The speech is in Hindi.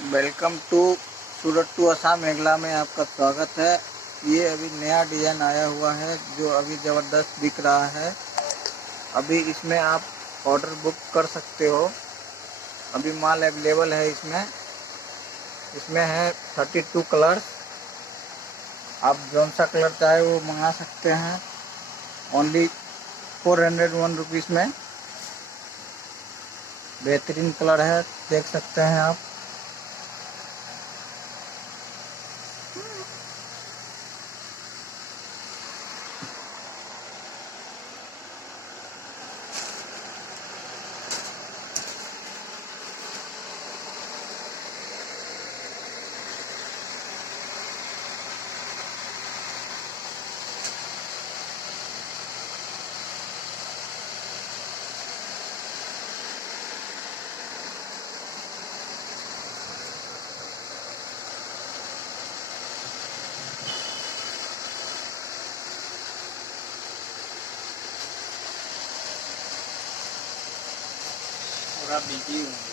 Welcome to Surat to Assam Meghalaya में आपका स्वागत है। ये अभी नया डिज़ाइन आया हुआ है जो अभी ज़बरदस्त दिख रहा है। अभी इसमें आप ऑर्डर बुक कर सकते हो। अभी माल अवेलेबल है इसमें है 32 कलर। आप जौन सा कलर चाहे वो मंगा सकते हैं। ओनली 401 रुपीज़ में बेहतरीन कलर है, देख सकते हैं आप। थोड़ा बिजी हूँ।